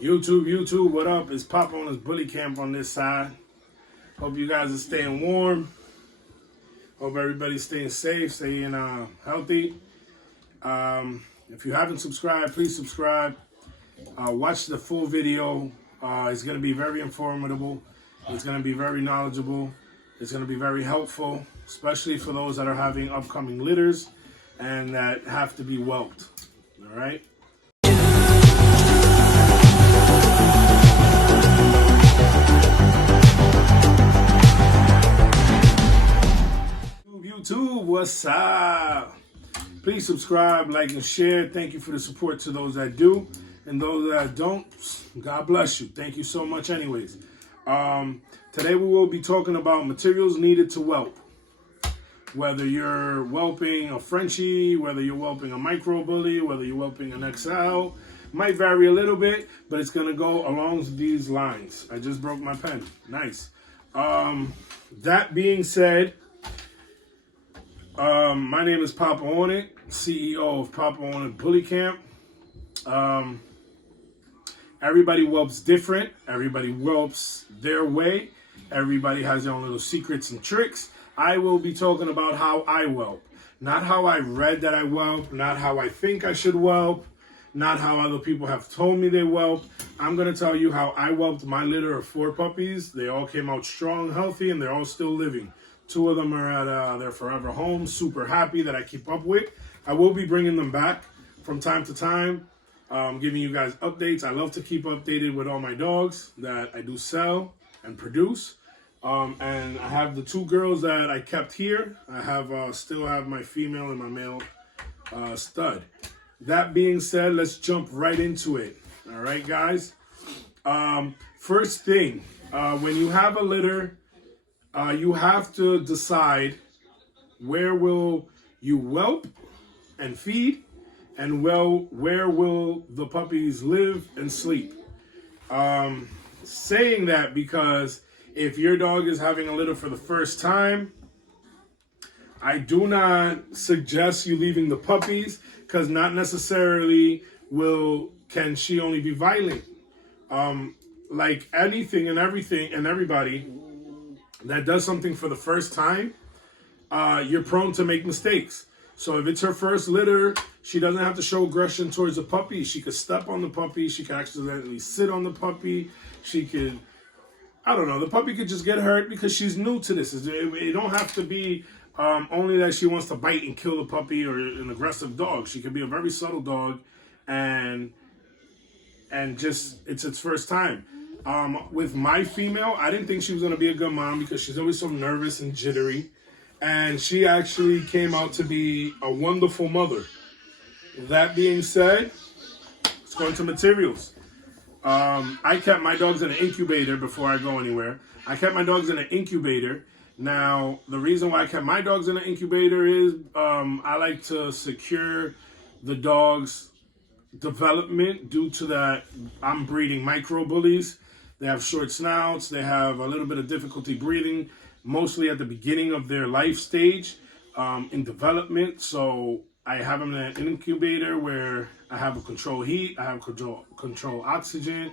YouTube, what up? It's Pop on his bully camp on this side. Hope you guys are staying warm. Hope everybody's staying safe, staying healthy. If you haven't subscribed, please subscribe. Watch the full video. It's going to be very informative. It's going to be very knowledgeable. It's going to be very helpful, especially for those that are having upcoming litters and that have to be whelped. All right? YouTube, what's up? Please subscribe, like, and share. Thank you for the support to those that do. And those that don't, God bless you. Thank you so much anyways. Today we will be talking about materials needed to whelp. Whether you're whelping a Frenchie, whether you're whelping a micro bully, whether you're whelping an XL, might vary a little bit, but it's going to go along these lines. I just broke my pen. Nice. That being said, my name is Papa Oniit, CEO of Papa Oniit Bully Camp. Everybody whelps different. Everybody whelps their way. Everybody has their own little secrets and tricks. I will be talking about how I whelp. Not how I read that I whelp, not how I think I should whelp, not how other people have told me they whelp. I'm going to tell you how I whelped my litter of 4 puppies. They all came out strong, healthy, and they're all still living. 2 of them are at their forever home, super happy that I keep up with. I will be bringing them back from time to time, giving you guys updates. I love to keep updated with all my dogs that I do sell and produce. And I have the 2 girls that I kept here. I have still have my female and my male stud. That being said, let's jump right into it. All right, guys. First thing, when you have a litter, you have to decide where will you whelp and feed, and where will the puppies live and sleep. Saying that because if your dog is having a litter for the first time, I do not suggest you leaving the puppies, because not necessarily can she only be violent. Like anything and everything and everybody that does something for the first time, you're prone to make mistakes. So if it's her first litter, she doesn't have to show aggression towards the puppy. She could step on the puppy. She could accidentally sit on the puppy. She could, I don't know, the puppy could just get hurt because she's new to this. It don't have to be only that she wants to bite and kill the puppy or an aggressive dog. She could be a very subtle dog and just, it's its first time. With my female, I didn't think she was going to be a good mom because she's always so nervous and jittery. And she actually came out to be a wonderful mother. That being said, let's go into materials. I kept my dogs in an incubator before I go anywhere. I kept my dogs in an incubator. Now, the reason why I kept my dogs in an incubator is I like to secure the dog's development due to that I'm breeding micro bullies. They have short snouts. They have a little bit of difficulty breathing, mostly at the beginning of their life stage in development. So I have them in an incubator where I have a control heat, I have control oxygen,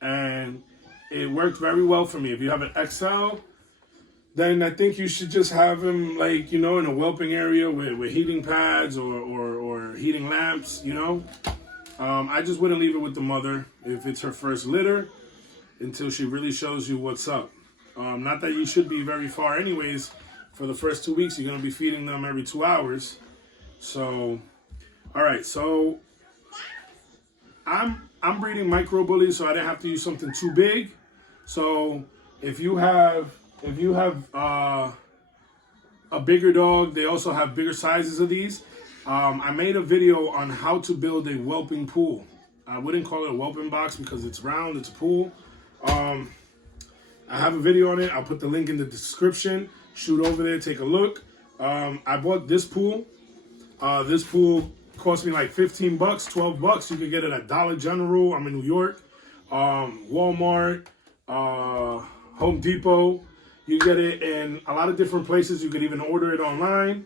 and it worked very well for me. If you have an XL, then I think you should just have him, like, you know, in a whelping area with heating pads or heating lamps, you know. I just wouldn't leave it with the mother if it's her first litter until she really shows you what's up. Not that you should be very far anyways. For the first 2 weeks, you're going to be feeding them every 2 hours. So, all right. So I'm breeding micro bullies, so I didn't have to use something too big. So if you have a bigger dog, they also have bigger sizes of these. I made a video on how to build a whelping pool. I wouldn't call it a whelping box because it's round, it's a pool. I have a video on it. I'll put the link in the description. Shoot over there, take a look. I bought this pool. This pool cost me like 15 bucks, 12 bucks. You can get it at Dollar General. I'm in New York. Walmart, Home Depot. You get it in a lot of different places. You could even order it online.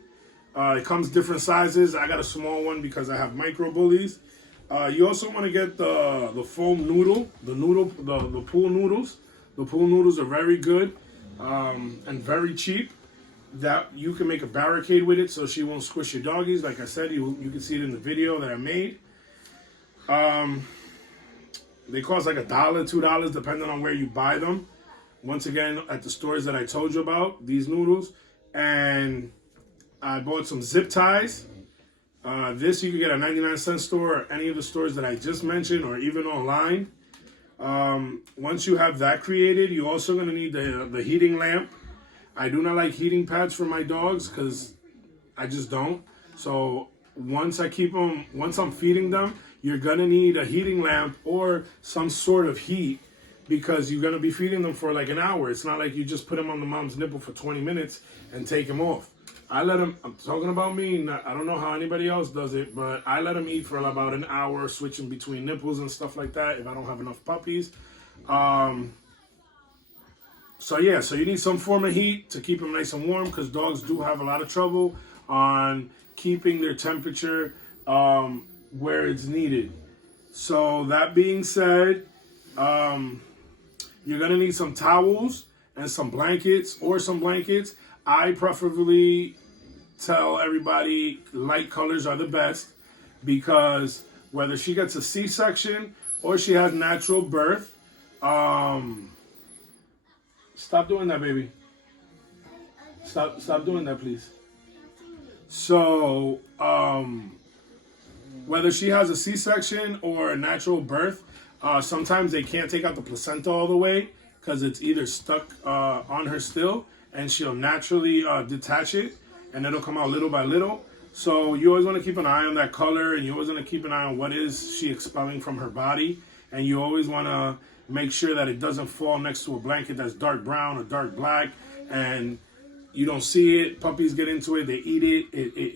It comes different sizes. I got a small one because I have micro bullies. You also want to get the foam noodle, the pool noodles. The pool noodles are very good and very cheap. That you can make a barricade with it so she won't squish your doggies. Like I said, you can see it in the video that I made. They cost like $1, $2 depending on where you buy them. Once again, at the stores that I told you about, these noodles. And I bought some zip ties. This you can get at 99-cent store or any of the stores that I just mentioned, or even online. Once you have that created, you're also going to need the heating lamp. I do not like heating pads for my dogs because I just don't. So once I'm feeding them, you're going to need a heating lamp or some sort of heat, because you're going to be feeding them for like an hour. It's not like you just put them on the mom's nipple for 20 minutes and take them off. I let them, I'm talking about me, I don't know how anybody else does it, but I let them eat for about an hour, switching between nipples and stuff like that if I don't have enough puppies. So yeah, so you need some form of heat to keep them nice and warm, because dogs do have a lot of trouble on keeping their temperature where it's needed. So that being said, you're going to need some towels and some blankets, or some blankets. I preferably tell everybody light colors are the best, because whether she gets a C-section or she has natural birth, stop doing that, baby. Stop doing that, please. So, whether she has a C-section or a natural birth, sometimes they can't take out the placenta all the way because it's either stuck on her still, and she'll naturally detach it, and it'll come out little by little. So you always want to keep an eye on that color, and you always want to keep an eye on what is she expelling from her body, and you always want to make sure that it doesn't fall next to a blanket that's dark brown or dark black, and you don't see it. Puppies get into it, they eat it,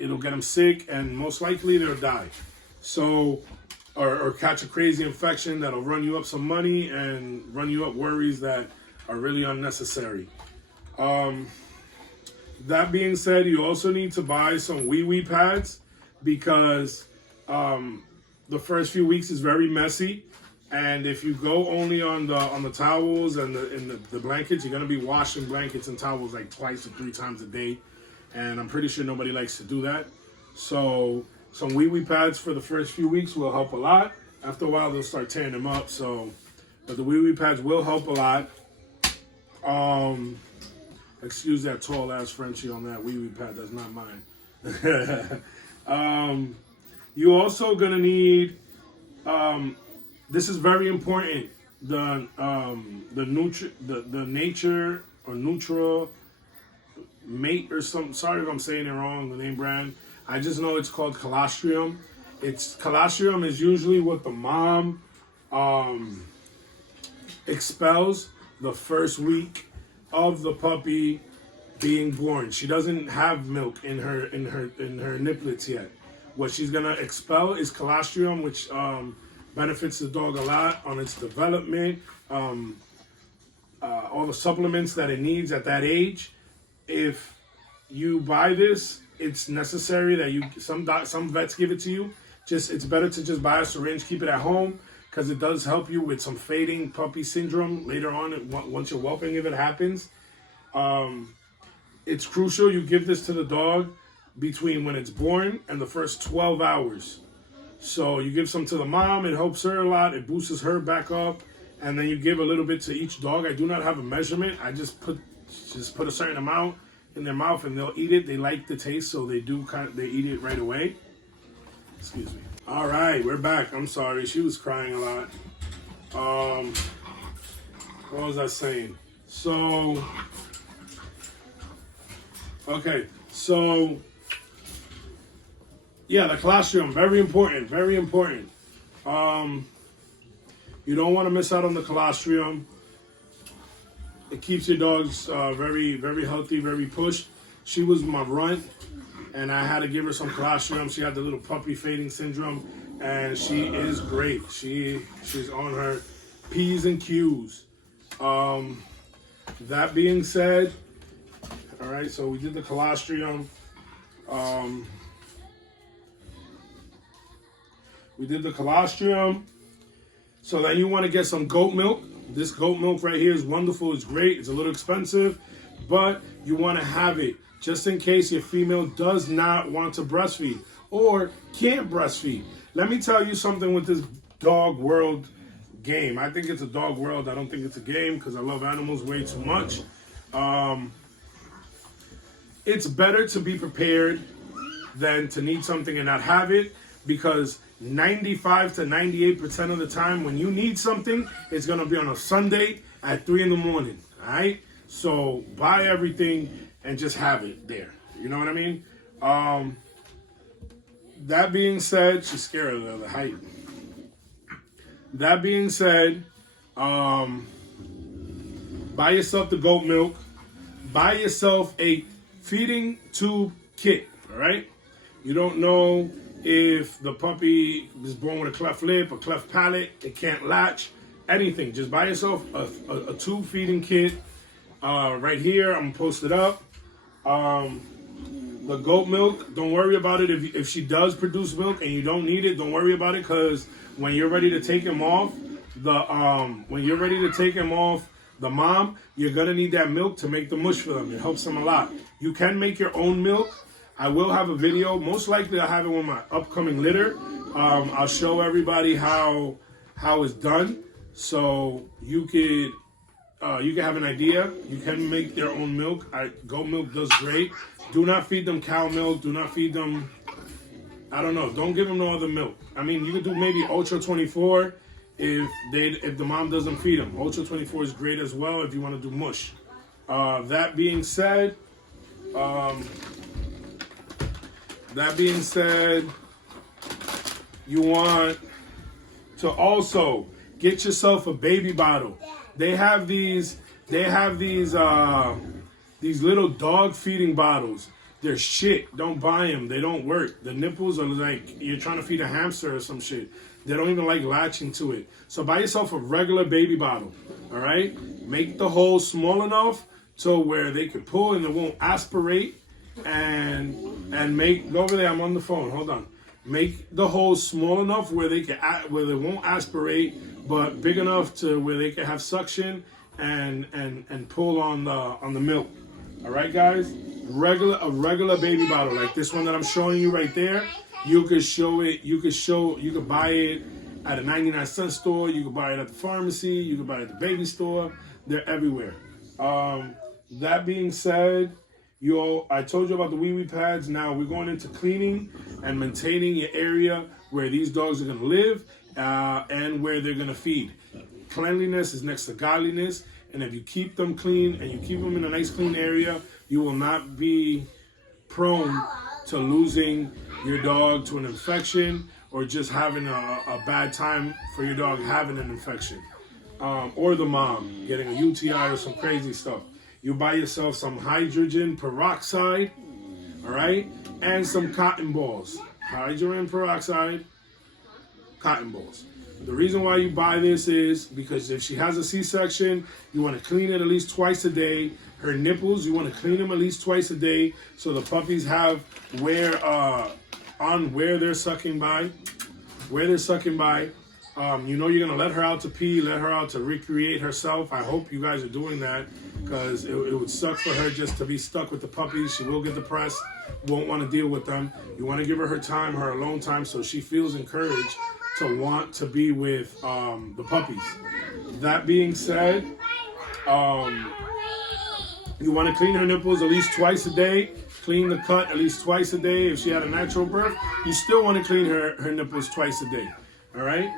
it'll get them sick, and most likely they'll die. So, or catch a crazy infection that'll run you up some money and run you up worries that are really unnecessary. That being said, you also need to buy some wee pads, because the first few weeks is very messy, and if you go only on the towels and the blankets, you're gonna be washing blankets and towels like 2 or 3 times a day, and I'm pretty sure nobody likes to do that. So some wee pads for the first few weeks will help a lot. After a while, they'll start tearing them up. So, but the wee pads will help a lot. Excuse that tall ass Frenchie on that wee pad. That's not mine. You also gonna need. This is very important. The nature or neutral mate or something. Sorry if I'm saying it wrong. The name brand. I just know it's called colostrum. Colostrum is usually what the mom expels the first week of the puppy being born. She doesn't have milk in her niplets yet. What she's gonna expel is colostrum, which benefits the dog a lot on its development. All the supplements that it needs at that age. If you buy this, it's necessary that some vets give it to you. It's better to just buy a syringe, keep it at home, because it does help you with some fading puppy syndrome later on once you're whelping, if it happens. It's crucial you give this to the dog between when it's born and the first 12 hours. So you give some to the mom, it helps her a lot, it boosts her back up, and then you give a little bit to each dog. I do not have a measurement. I just put a certain amount in their mouth, and they'll eat it. They like the taste, so they eat it right away. Excuse me. All right, we're back. I'm sorry, she was crying a lot. What was I saying? So, okay, so yeah, the colostrum, very important, very important. You don't want to miss out on the colostrum. It keeps your dogs very, very healthy, very pushed. She was my runt, and I had to give her some colostrum. She had the little puppy fading syndrome, and she is great. She's on her P's and Q's. That being said, all right, so we did the colostrum. We did the colostrum. So then you want to get some goat milk. This goat milk right here is wonderful. It's great. It's a little expensive, but you want to have it just in case your female does not want to breastfeed or can't breastfeed. Let me tell you something with this dog world game. I think it's a dog world. I don't think it's a game because I love animals way too much. It's better to be prepared than to need something and not have it, because 95 to 98% of the time when you need something, it's going to be on a Sunday at 3 in the morning. All right? So buy everything and just have it there. You know what I mean? That being said, she's scared of the height. That being said, buy yourself the goat milk. Buy yourself a feeding tube kit, all right? You don't know if the puppy is born with a cleft lip, a cleft palate, it can't latch, anything. Just buy yourself a tube feeding kit. Right here, I'm gonna post it up. The goat milk, don't worry about it. If she does produce milk and you don't need it, don't worry about it, because when you're ready to take him off, the mom, you're gonna need that milk to make the mush for them. It helps them a lot. You can make your own milk. I will have a video. Most likely I'll have it with my upcoming litter. I'll show everybody how it's done, so you could have an idea. You can make their own milk. Goat milk does great. Do not feed them cow milk. Do not feed them, I don't know. Don't give them no other milk. I mean, you could do maybe Ultra 24 if the mom doesn't feed them. Ultra 24 is great as well if you want to do mush. That being said, you want to also get yourself a baby bottle. They have these little dog feeding bottles. They're shit. Don't buy them. They don't work. The nipples are like you're trying to feed a hamster or some shit. They don't even like latching to it. So buy yourself a regular baby bottle. All right? Make the hole small enough to where they can pull and it won't aspirate. And make, go over there. I'm on the phone. Hold on. Make the hole small enough where they won't aspirate, but big enough to where they can have suction and pull on the milk. All right, guys. A regular baby bottle like this one that I'm showing you right there. You could buy it at a 99-cent store. You could buy it at the pharmacy. You could buy it at the baby store. They're everywhere. That being said, I told you about the wee pads. Now we're going into cleaning and maintaining your area where these dogs are going to live and where they're going to feed. Cleanliness is next to godliness, and if you keep them clean and you keep them in a nice clean area, you will not be prone to losing your dog to an infection or just having a bad time for your dog having an infection, or the mom getting a UTI or some crazy stuff. You buy yourself some hydrogen peroxide, all right, and some cotton balls. Hydrogen peroxide, cotton balls. The reason why you buy this is because if she has a C-section, you want to clean it at least twice a day. Her nipples, you want to clean them at least twice a day so the puppies have where they're sucking by. You know you're going to let her out to pee, let her out to recreate herself. I hope you guys are doing that, because it would suck for her just to be stuck with the puppies. She will get depressed, won't want to deal with them. You want to give her her time, her alone time, so she feels encouraged to want to be with the puppies. That being said, you want to clean her nipples at least twice a day. Clean the cut at least twice a day. If she had a natural birth, you still want to clean her nipples twice a day. All right?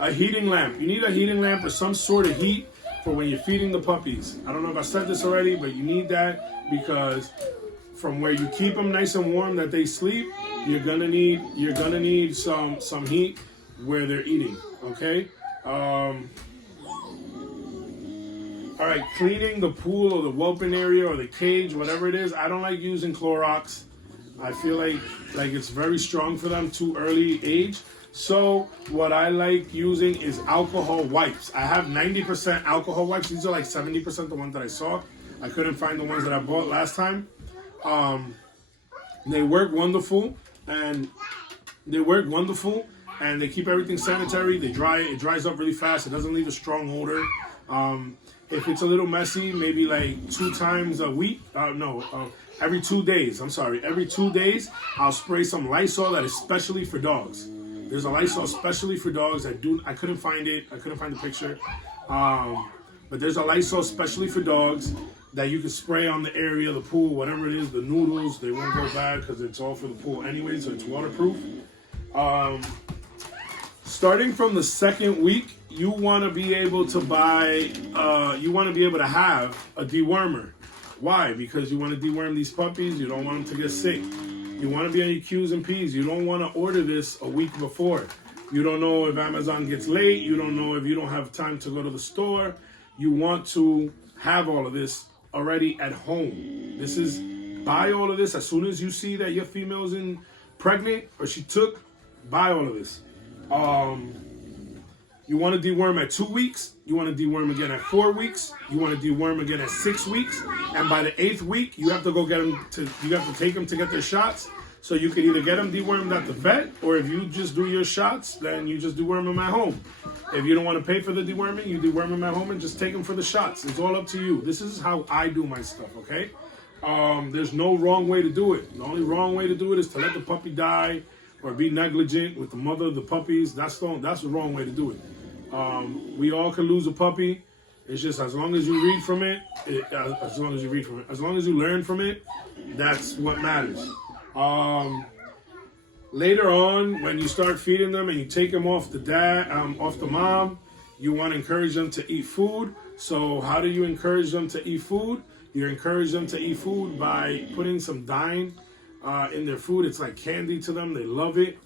A heating lamp. You need a heating lamp or some sort of heat for when you're feeding the puppies. I don't know if I said this already, but you need that because from where you keep them nice and warm that they sleep, you're gonna need some heat where they're eating. Okay. All right, cleaning the pool or the whelping area or the cage, whatever it is. I don't like using Clorox. I feel like it's very strong for them too early age. So what I like using is alcohol wipes. I have 90% alcohol wipes. These are like 70% the ones that I saw. I couldn't find the ones that I bought last time. They work wonderful. and they work wonderful, and they keep everything sanitary. It dries up really fast. It doesn't leave a strong odor. If it's a little messy, maybe like 2 times a week. Every 2 days. I'm sorry. Every 2 days, I'll spray some Lysol that is specially for dogs. There's a Lysol specially for dogs. I couldn't find it. I couldn't find the picture. But there's a Lysol specially for dogs that you can spray on the area, the pool, whatever it is, the noodles. They won't go bad because it's all for the pool anyway, so it's waterproof. Starting from the 2nd week, you want to be able to buy, have a dewormer. Why? Because you want to deworm these puppies. You don't want them to get sick. You want to be on your Q's and P's. You don't want to order this a week before. You don't know if Amazon gets late. You don't know if you don't have time to go to the store. You want to have all of this already at home. Buy all of this as soon as you see that your female's pregnant or she took, buy all of this. You want to deworm at 2 weeks. You want to deworm again at 4 weeks. You want to deworm again at 6 weeks. And by the 8th week, you have to go get them you have to take them to get their shots. So you can either get them dewormed at the vet, or if you just do your shots, then you just deworm them at home. If you don't want to pay for the deworming, you deworm them at home and just take them for the shots. It's all up to you. This is how I do my stuff, okay? There's no wrong way to do it. The only wrong way to do it is to let the puppy die or be negligent with the mother of the puppies. That's the wrong way to do it. We all can lose a puppy. It's just as long as you read from it, as long as you learn from it, that's what matters. Later on, when you start feeding them and you take them off the mom, you want to encourage them to eat food. So how do you encourage them to eat food? You encourage them to eat food by putting some dye in their food. It's like candy to them. They love it.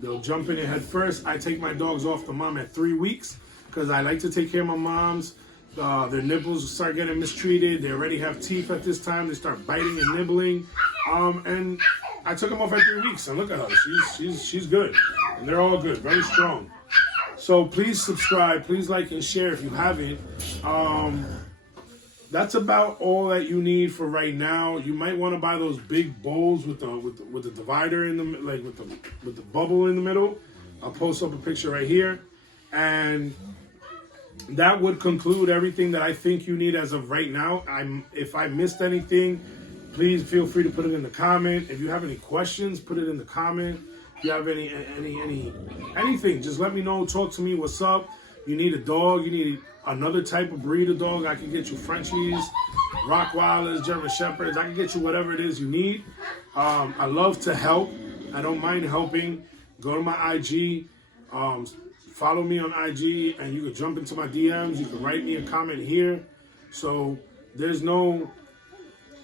They'll jump in it head first. I take my dogs off the mom at 3 weeks because I like to take care of my moms. Their nipples start getting mistreated. They already have teeth at this time. They start biting and nibbling. And I took them off at 3 weeks. And look at her. She's good. And they're all good. Very strong. So please subscribe. Please like and share if you haven't. That's about all that you need for right now. You might want to buy those big bowls with the divider in them, like with the bubble in the middle. I'll post up a picture right here, and that would conclude everything that I think you need as of right now. If I missed anything, please feel free to put it in the comment. If you have any questions, put it in the comment. If you have anything, just let me know. Talk to me. What's up? You need a dog. You need another type of breed of dog. I can get you Frenchies, Rottweilers, German Shepherds. I can get you whatever it is you need. I love to help. I don't mind helping. Go to my IG. Follow me on IG, and you can jump into my DMs. You can write me a comment here. So there's no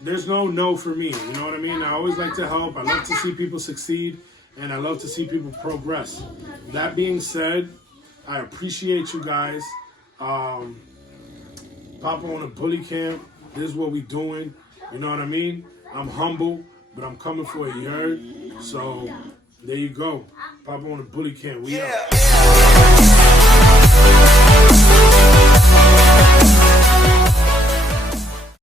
no for me. You know what I mean? I always like to help. I love to see people succeed, and I love to see people progress. That being said, I appreciate you guys. Papa on a bully camp. This is what we doing. You know what I mean? I'm humble, but I'm coming for you, you heard? So there you go. Papa on a bully camp. We out.